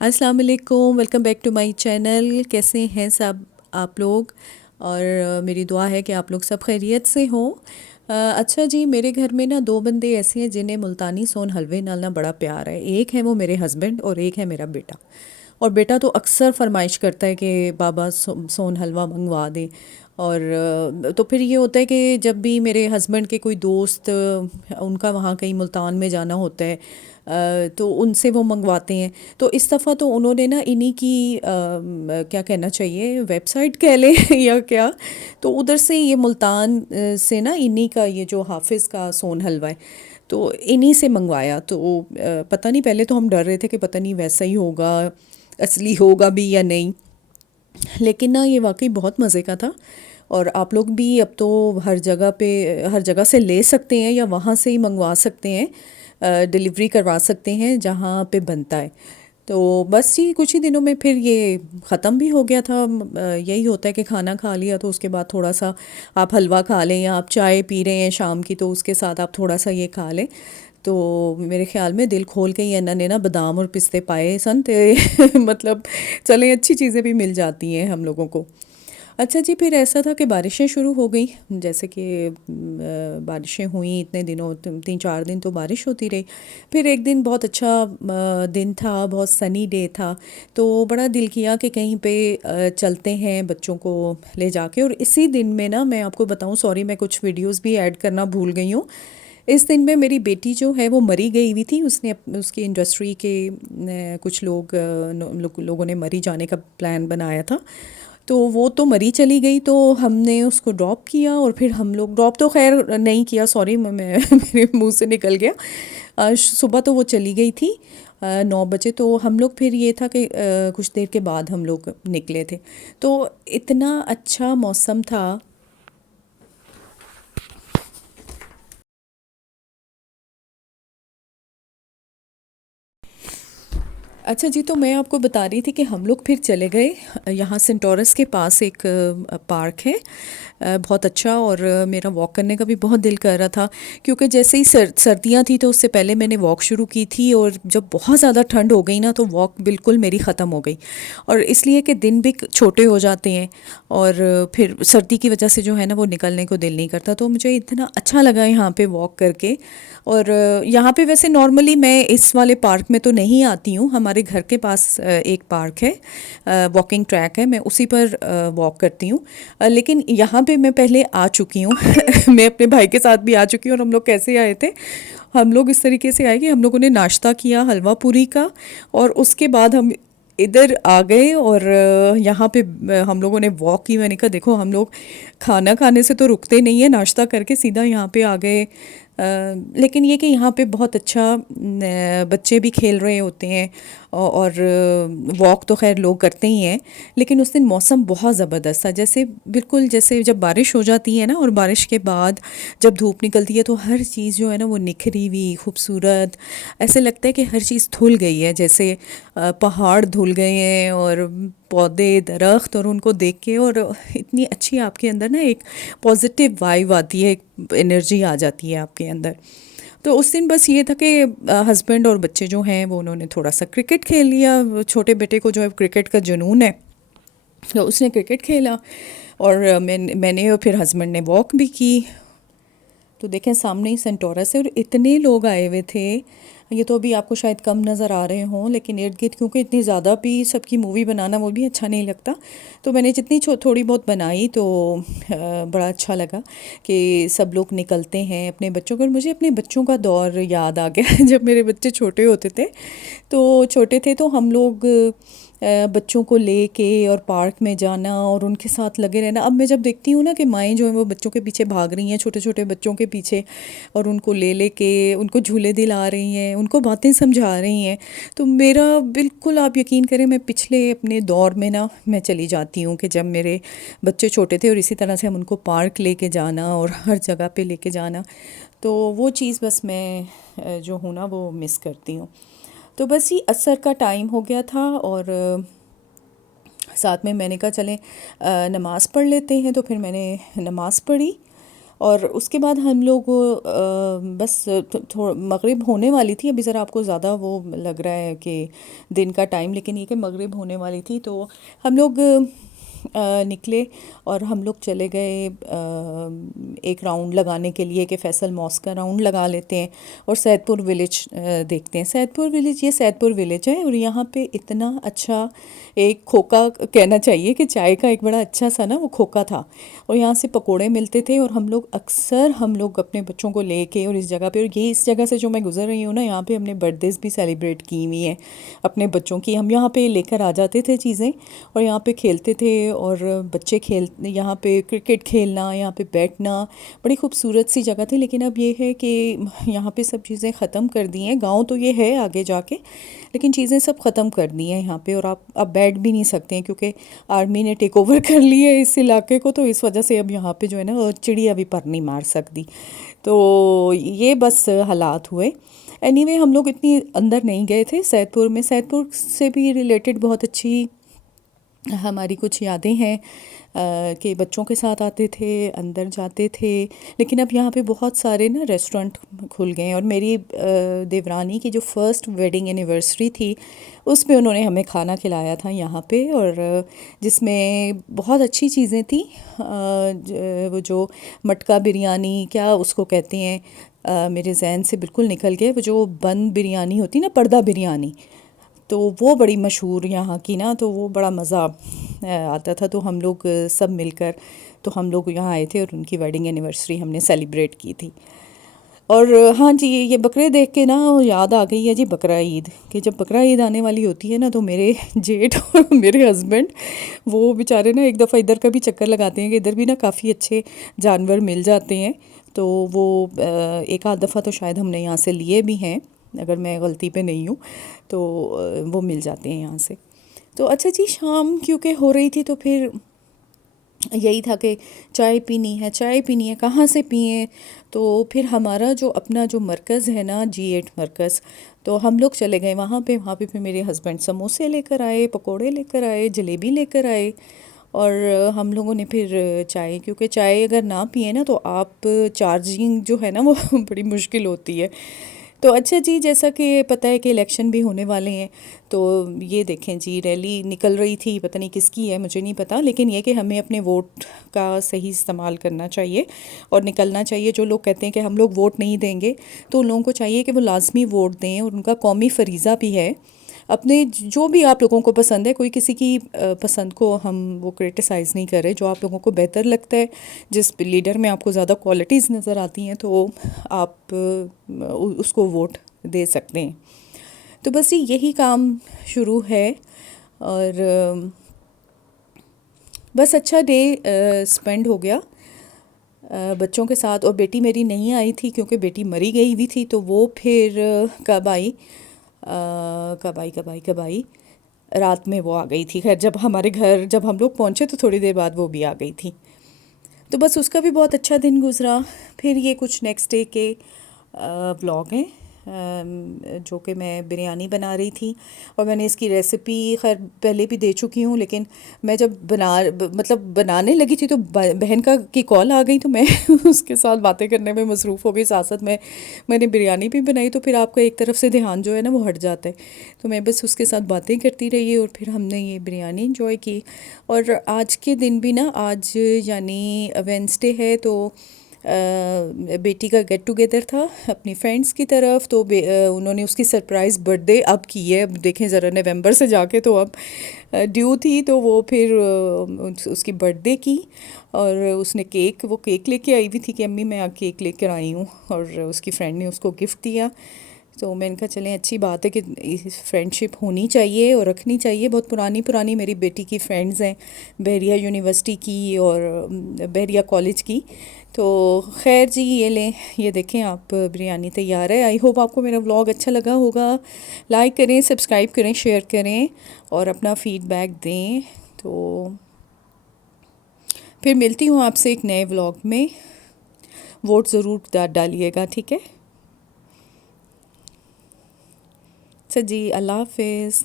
अस्सलाम वालेकुम, welcome back to my channel. कैसे हैं सब आप लोग? और मेरी दुआ है कि आप लोग सब खैरियत से हों। अच्छा जी, मेरे घर में ना दो बंदे ऐसे हैं जिन्हें मुल्तानी सोन हलवे नाल ना बड़ा प्यार है। एक है वो मेरे हस्बैंड और एक है मेरा बेटा। और बेटा तो अक्सर फरमाइश करता है कि बाबा सोन हलवा मंगवा दे। और तो फिर ये होता है कि जब भी मेरे हस्बैंड के कोई दोस्त उनका वहाँ कहीं मुल्तान में जाना होता है, तो उनसे वो मंगवाते हैं। तो इस दफ़ा तो उन्होंने ना इन्हीं की क्या कहना चाहिए, वेबसाइट कह लें या क्या, तो उधर से ये मुल्तान से ना इन्हीं का ये जो हाफिज़ का सोन हलवा है, तो इन्हीं से मंगवाया। तो पता नहीं, पहले तो हम डर रहे थे कि पता नहीं वैसा ही होगा, असली होगा भी या नहीं। लेकिन ना ये वाकई बहुत मज़े का था। और आप लोग भी अब तो हर जगह पे, हर जगह से ले सकते हैं या वहाँ से ही मंगवा सकते हैं, डिलीवरी करवा सकते हैं जहाँ पे बनता है। तो बस जी कुछ ही दिनों में फिर ये ख़त्म भी हो गया था। यही होता है कि खाना खा लिया तो उसके बाद थोड़ा सा आप हलवा खा लें, या आप चाय पी रहे हैं शाम की तो उसके साथ आप थोड़ा सा ये खा लें। तो मेरे ख्याल में दिल खोल के ही अन्ना ने ना बादाम और पिस्ते पाए सन ते मतलब चलें, अच्छी चीज़ें भी मिल जाती हैं हम लोगों को। अच्छा जी, फिर ऐसा था कि बारिशें शुरू हो गई। जैसे कि बारिशें हुई इतने दिनों, 3-4 दिन तो बारिश होती रही। फिर एक दिन बहुत अच्छा दिन था, बहुत सनी डे था। तो बड़ा दिल किया कि कहीं पे चलते हैं बच्चों को ले जाके। और इसी दिन में ना मैं आपको बताऊं, सॉरी मैं कुछ वीडियोस भी ऐड करना भूल गई हूँ। इस दिन में मेरी बेटी जो है वो मरी गई हुई थी। उसने उसकी इंडस्ट्री के कुछ लोगों ने मरी जाने का प्लान बनाया था। तो वो तो मरी चली गई, तो हमने उसको ड्रॉप किया। और फिर हम लोग ड्रॉप तो खैर नहीं किया, सॉरी मैं मेरे मुंह से निकल गया। सुबह तो वो चली गई थी 9 बजे। तो हम लोग फिर ये था कि कुछ देर के बाद हम लोग निकले थे। तो इतना अच्छा मौसम था। अच्छा जी, तो मैं आपको बता रही थी कि हम लोग फिर चले गए। यहाँ सेंटोरस के पास एक पार्क है, बहुत अच्छा। और मेरा वॉक करने का भी बहुत दिल कर रहा था, क्योंकि जैसे ही सर्दियाँ थी तो उससे पहले मैंने वॉक शुरू की थी। और जब बहुत ज़्यादा ठंड हो गई ना तो वॉक बिल्कुल मेरी ख़त्म हो गई। और इसलिए कि दिन भी छोटे हो जाते हैं, और फिर सर्दी की वजह से जो है ना वो निकलने को दिल नहीं करता। तो मुझे इतना अच्छा लगा यहाँ पे वॉक करके। और यहाँ पे वैसे नॉर्मली मैं इस वाले पार्क में तो नहीं आती हूँ। हमारे घर के पास एक पार्क है, वॉकिंग ट्रैक है, मैं उसी पर वॉक करती हूँ। लेकिन यहाँ पे मैं पहले आ चुकी हूँ मैं अपने भाई के साथ भी आ चुकी हूँ। और हम लोग कैसे आए थे, हम लोग इस तरीके से आए कि हम लोगों ने नाश्ता किया हलवा पूरी का। और उसके बाद हम इधर आ गए। और यहाँ पे हम लोगों ने वॉक की। मैंने कहा देखो, हम लोग खाना खाने से तो रुकते नहीं है, नाश्ता करके सीधा यहाँ पे आ गए। लेकिन ये कि यहाँ पे बहुत अच्छा बच्चे भी खेल रहे होते हैं। और वॉक तो खैर लोग करते ही हैं। लेकिन उस दिन मौसम बहुत ज़बरदस्त था, जैसे बिल्कुल जैसे जब बारिश हो जाती है ना, और बारिश के बाद जब धूप निकलती है तो हर चीज़ जो है ना वो निखरी हुई खूबसूरत। ऐसे लगता है कि हर चीज़ धुल गई है, जैसे पहाड़ धुल गए हैं, और पौधे दरख्त, और उनको देख के और इतनी अच्छी आपके अंदर ना एक पॉजिटिव वाइब आती है, एक एनर्जी आ जाती है आपके अंदर। तो उस दिन बस ये था कि हस्बैंड और बच्चे जो हैं वो उन्होंने थोड़ा सा क्रिकेट खेल लिया। छोटे बेटे को जो है क्रिकेट का जुनून है, तो उसने क्रिकेट खेला। और मैंने और फिर हस्बैंड ने वॉक भी की। तो देखें सामने ही सेंटोरस है, और इतने लोग आए हुए थे। ये तो अभी आपको शायद कम नज़र आ रहे हों, लेकिन इर्द गिर्द क्योंकि इतनी ज़्यादा भी सबकी मूवी बनाना वो भी अच्छा नहीं लगता। तो मैंने जितनी थोड़ी बहुत बनाई तो बड़ा अच्छा लगा कि सब लोग निकलते हैं अपने बच्चों को। और मुझे अपने बच्चों का दौर याद आ गया जब मेरे बच्चे छोटे होते थे। तो छोटे थे तो हम लोग बच्चों को लेके और पार्क में जाना और उनके साथ लगे रहना। अब मैं जब देखती हूँ ना कि माएँ जो हैं वो बच्चों के पीछे भाग रही हैं, छोटे छोटे बच्चों के पीछे, और उनको ले लेके उनको झूले दिला रही हैं, उनको बातें समझा रही हैं, तो मेरा बिल्कुल, आप यकीन करें, मैं पिछले अपने दौर में ना मैं चली जाती हूँ कि जब मेरे बच्चे छोटे थे और इसी तरह से हम उनको पार्क लेके जाना और हर जगह पे लेके जाना। तो वो चीज़ बस मैं जो हूँ ना वो मिस करती हूँ। तो बस ये असर का टाइम हो गया था, और साथ में मैंने कहा चलें नमाज़ पढ़ लेते हैं। तो फिर मैंने नमाज़ पढ़ी। और उसके बाद हम लोग बस थोड़ा मगरिब होने वाली थी। अभी ज़रा आपको ज़्यादा वो लग रहा है कि दिन का टाइम, लेकिन ये कि मगरिब होने वाली थी तो हम लोग निकले और हम लोग चले गए एक राउंड लगाने के लिए कि फ़ैसल मॉस्क का राउंड लगा लेते हैं और सैदपुर विलेज देखते हैं। सैदपुर विलेज, ये सैदपुर विलेज है और यहाँ पे इतना अच्छा एक खोका कहना चाहिए कि चाय का एक बड़ा अच्छा सा ना वो खोका था और यहाँ से पकोड़े मिलते थे और हम लोग अपने बच्चों को लेके और इस जगह पे, और ये इस जगह से जो मैं गुजर रही हूँ ना, यहाँ पे हमने बर्थडेज भी सेलिब्रेट की हुई हैं अपने बच्चों की। हम यहाँ पे लेकर आ जाते थे चीज़ें और यहाँ पे खेलते थे और बच्चे खेल यहाँ पे क्रिकेट खेलना, यहाँ पे बैठना, बड़ी खूबसूरत सी जगह थी। लेकिन अब ये है कि यहाँ पे सब चीज़ें ख़त्म कर दी हैं। गांव तो ये है आगे जाके, लेकिन चीज़ें सब ख़त्म कर दी हैं यहाँ पे और आप अब बैठ भी नहीं सकते हैं क्योंकि आर्मी ने टेक ओवर कर लिया है इस इलाके को। तो इस वजह से अब यहाँ पे जो है ना चिड़िया भी पर नहीं मार सकती। तो ये बस हालात हुए। एनीवे हम लोग इतनी अंदर नहीं गए थे सैदपुर में। सैदपुर से भी रिलेटेड बहुत अच्छी हमारी कुछ यादें हैं कि बच्चों के साथ आते थे, अंदर जाते थे। लेकिन अब यहाँ पे बहुत सारे ना रेस्टोरेंट खुल गए हैं और मेरी देवरानी की जो फर्स्ट वेडिंग एनिवर्सरी थी उस पे उन्होंने हमें खाना खिलाया था यहाँ पे, और जिसमें बहुत अच्छी चीज़ें थी। वो जो मटका बिरयानी क्या उसको कहते हैं, मेरे जहन से बिल्कुल निकल गए। वो जो बन बिरयानी होती ना, पर्दा बिरयानी, तो वो बड़ी मशहूर यहाँ की ना, तो वो बड़ा मज़ा आता था। तो हम लोग सब मिलकर तो हम लोग यहाँ आए थे और उनकी वेडिंग एनिवर्सरी हमने सेलिब्रेट की थी। और हाँ जी, ये बकरे देख के ना याद आ गई है जी बकरा ईद, कि जब बकरा ईद आने वाली होती है ना तो मेरे जेठ और मेरे हस्बैंड वो बेचारे ना एक दफ़ा इधर का भी चक्कर लगाते हैं कि इधर भी ना काफ़ी अच्छे जानवर मिल जाते हैं। तो वो एक आध दफ़ा तो शायद हमने यहाँ से लिए भी हैं, अगर मैं गलती पे नहीं हूँ तो वो मिल जाते हैं यहाँ से। तो अच्छा जी, शाम क्योंकि हो रही थी तो फिर यही था कि चाय पीनी है, चाय पीनी है, कहाँ से पिएं। तो फिर हमारा जो अपना जो मरकज़ है ना, G8 मरकज़, तो हम लोग चले गए वहाँ पे फिर मेरे हस्बैंड समोसे लेकर आए, पकोड़े लेकर आए, जलेबी लेकर आए और हम लोगों ने फिर चाय, क्योंकि चाय अगर ना पिए ना तो आप चार्जिंग जो है ना वो बड़ी मुश्किल होती है। तो अच्छा जी, जैसा कि पता है कि इलेक्शन भी होने वाले हैं, तो ये देखें जी रैली निकल रही थी, पता नहीं किसकी है मुझे नहीं पता, लेकिन ये कि हमें अपने वोट का सही इस्तेमाल करना चाहिए और निकलना चाहिए। जो लोग कहते हैं कि हम लोग वोट नहीं देंगे, तो उन लोगों को चाहिए कि वो लाजमी वोट दें, और उनका कौमी फरीज़ा भी है। अपने जो भी आप लोगों को पसंद है, कोई किसी की पसंद को हम वो क्रिटिसाइज़ नहीं कर रहे, जो आप लोगों को बेहतर लगता है, जिस लीडर में आपको ज़्यादा क्वालिटीज़ नज़र आती हैं, तो आप उसको वोट दे सकते हैं। तो बस यही काम शुरू है और बस अच्छा डे स्पेंड हो गया बच्चों के साथ। और बेटी मेरी नहीं आई थी क्योंकि बेटी मरी गई हुई थी, तो वो फिर कब आई, रात में वो आ गई थी। खैर जब हमारे घर जब हम लोग पहुँचे तो थोड़ी देर बाद वो भी आ गई थी। तो बस उसका भी बहुत अच्छा दिन गुजरा। फिर ये कुछ नेक्स्ट डे के व्लॉग हैं जो कि मैं बिरयानी बना रही थी, और मैंने इसकी रेसिपी खैर पहले भी दे चुकी हूँ, लेकिन मैं जब मतलब बनाने लगी थी तो बहन का की कॉल आ गई, तो मैं उसके साथ बातें करने में मसरूफ़ हो गई। साथ साथ मैंने बिरयानी भी बनाई, तो फिर आपका एक तरफ से ध्यान जो है ना वो हट जाता है। तो मैं बस उसके साथ बातें करती रही और फिर हमने ये बिरयानी इंजॉय की। और आज के दिन भी ना, आज यानी वेंसडे है, तो बेटी का गेट टुगेदर था अपनी फ्रेंड्स की तरफ, तो उन्होंने उसकी सरप्राइज़ बर्थडे अब की है। अब देखें ज़रा, नवंबर से जाके तो अब ड्यू थी, तो वो फिर उसकी बर्थडे की और उसने वो केक लेके आई हुई थी कि अम्मी मैं केक लेकर आई हूँ, और उसकी फ्रेंड ने उसको गिफ्ट दिया। तो मैंने कहा चलें अच्छी बात है कि फ्रेंडशिप होनी चाहिए और रखनी चाहिए। बहुत पुरानी पुरानी मेरी बेटी की फ्रेंड्स हैं, बहरिया यूनिवर्सिटी की और बहरिया कॉलेज की। तो खैर जी, ये लें, ये देखें आप बिरयानी तैयार है। आई होप आपको मेरा व्लॉग अच्छा लगा होगा। लाइक करें, सब्सक्राइब करें, शेयर करें और अपना फीडबैक दें। तो फिर मिलती हूँ आपसे एक नए व्लॉग में। वोट ज़रूर डालिएगा, ठीक है। अच्छा जी, अल्लाह हाफिज़।